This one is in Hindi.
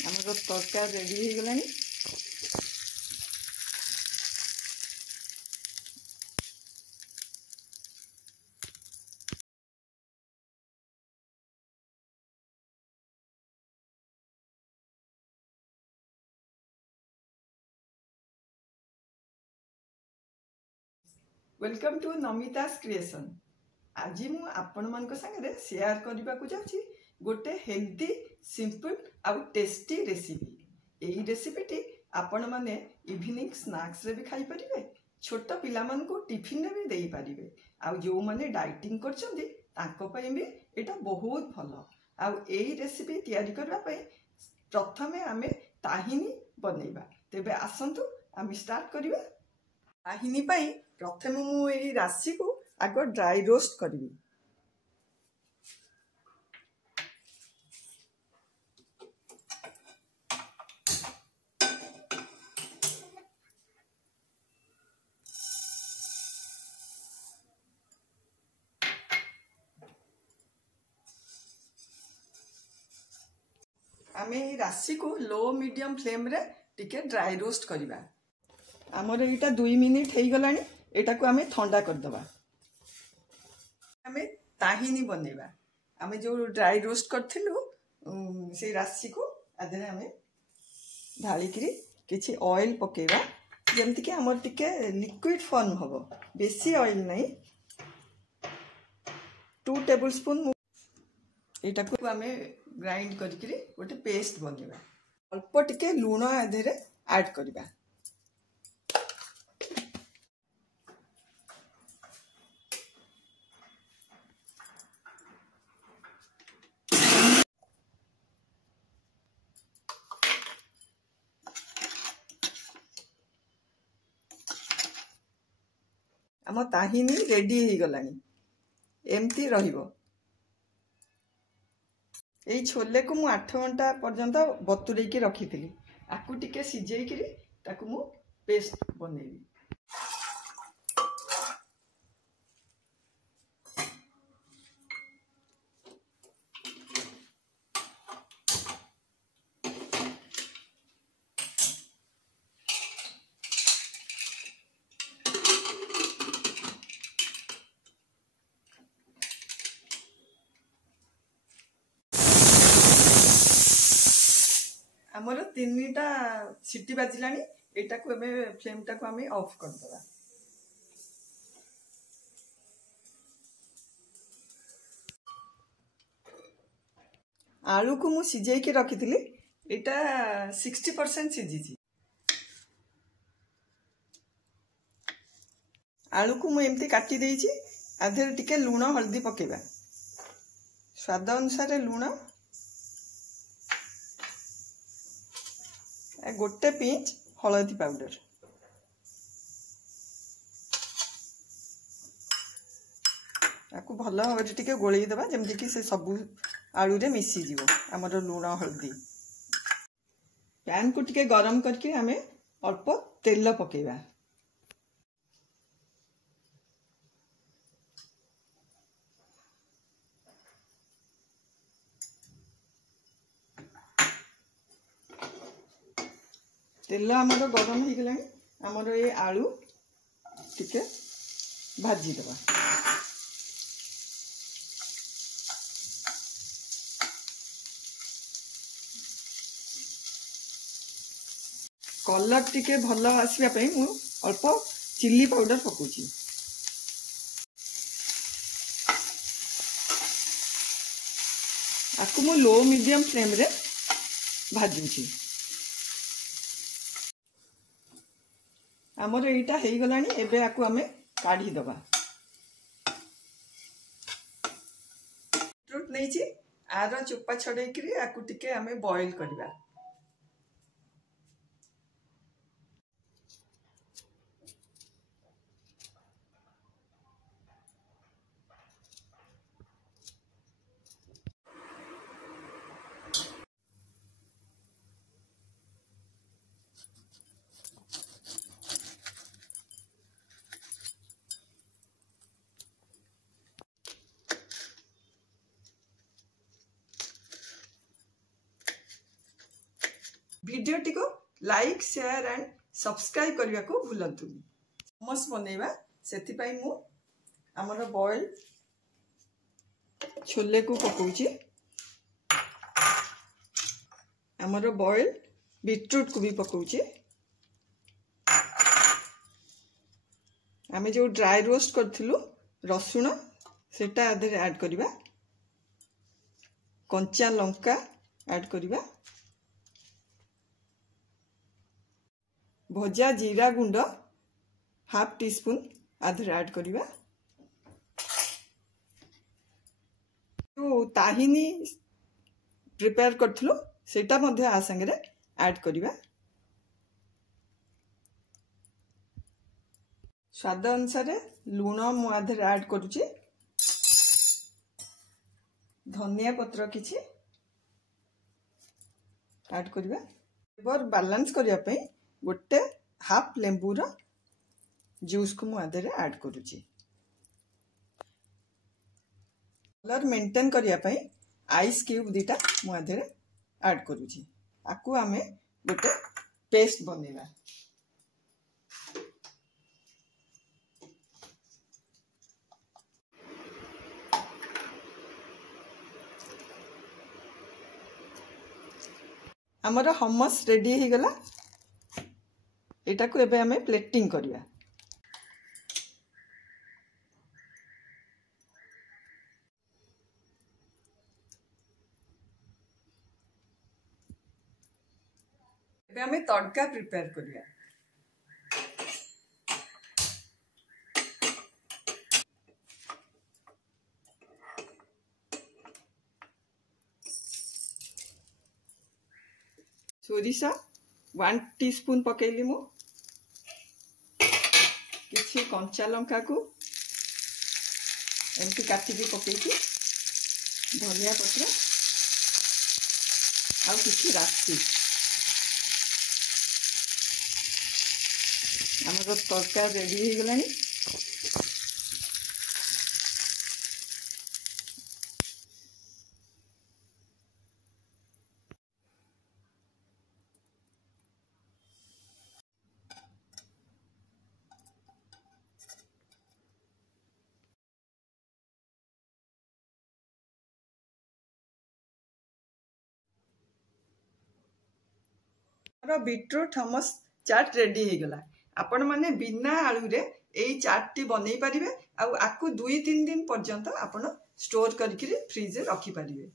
ଆମର ତରକାରୀ ରେଡ଼ି ହେଇଗଲାଣି। Welcome to Namita's creation. आज मु आपण मान संगे शेयर करने को जाऊँगी गोटे हेल्दी सिंपल आउ टेस्टी रेसिपी। यही रेसिपीटी आपण माने इवनिंग स्नैक्स रे भी खाई परिबे, छोट पिला मन को टिफिन रे भी देई परिबे, आउ जो माने डाइटिंग करछंदी तांको पई भी एटा बहुत भलो। आउ एही रेसिपी तयारी करबा पई प्रथमे आमे ताहिनी बनेइबा। तेबे आसंतु आमे स्टार्ट करिबा। ताहिनी पई प्रथमे मु एही राशि को आगो ड्राई रोस्ट करी। आमे एही राशि को लो मीडियम फ्लेम रे टिके ड्राई रोस्ट करिबा। आमर एटा 2 मिनिट हो गलानी, एटा को आमे ठंडा कर दबा। आमे ताहिनी बनेबा। आमे जो ड्राई रोस्ट करथिलु से राशि को आदरे आमे ढाली करी किछि ऑयल पकेबा, जेमति कि हमर टिके लिक्विड फॉर्म हबो, बेसी ऑयल नहीं। 2 टेबलस्पून एटा को आमे ग्राइंड करी गोटे पेस्ट बनेबा। अल्प टिके लूण आदरे ऐड करिबा। आम ताहिनी रेडी हो गलानी, एमती रहिबो। एई छोले को मु 8 घंटा पर्यंत बतुरे के रखी थी। आकु टिके सिझेई करी ताकु मु पेस्ट बनेबी। आमर 3टा सीटी बाजिलानी, एटा को एबे फ्लेम टा को आमे ऑफ कर दबा। आलू को मु सिझेई के रखी थी, एटा 60% सिझी। आलू को मु एमती काटी देइची, आधे टिके लूण हल्दी पकेबा, स्वाद अनुसार लूण, गोटे पिंच हलदी पाउडर। आपको भल भाव टिके गोलई देबा, जेमति कि से सबु आलू रे मिसी जीवो हमर लूण हल्दी। पैन को टिके गरम करके हमें अल्प तेल पकेबा। तेल आमर गरम हो गलानी, आमर ये आलू टिके भाजी दबा। कलर टिके भल आसवा पे मु अल्प चिल्ली पाउडर पकोची। आपको मु लो मीडियम फ्लेम रे भाजुची। आमर एटा हो गलानी, एबे आकु आमे काढ़ी दबा। बीटरूट नहीं आर चोपा छड़े करी आकु टिके आमे बॉईल करबा। भिडियोटी को लाइक शेयर एंड सब्सक्राइब करने को भूलतु। मोमोस बनैबा सेतिपाई मु हमर बॉयल छोले को पकाउची, हमर बॉयल बीटरूट को भी पकाउची। आमे जो ड्राई रोस्ट करथिलु रसुण सेटा आधे ऐड करिबा, कंचा लंका ऐड करिबा, भजा जीरा गुंड हाफ टी स्पून आधे ऐड करिबा, जो ताहिनी प्रिपेयर करथिलु सेटा मध्ये आ संगे ऐड करिबा। स्वाद अनुसार लुण मु आधे ऐड करूची, धनिया पत्र किछि ऐड करिबा। फ्लेवर बैलेंस करिया पई गोटे हाफ लेंबू रो जूस को मु आधे ऐड करूची। कलर मेंटेन करिया पई आइस क्यूब दीटा मु आधे ऐड करूची। आकु आमे गोटे पेस्ट बनेबा। हमर हमस रेडी हो गला, एटा को एबे हमें प्लेटिंग करिया। एबे हमें तड़का प्रिपेयर करिया। सोरिषा 1 टीस्पून पकेली मु, किछि कंचा लंका को एमती काटिकी पकेकी, धनिया पत्र आ किछि राखी। हमर तड़का रेडी हो गलानी। बीटरूट हमस चाट रेडी हो गला। आपण माने बिना आलू रे एई चाट टी बनै परिबे, आकु 2-3 दिन पर्यंत आपण स्टोर करके फ्रिज रे रखी परिबे।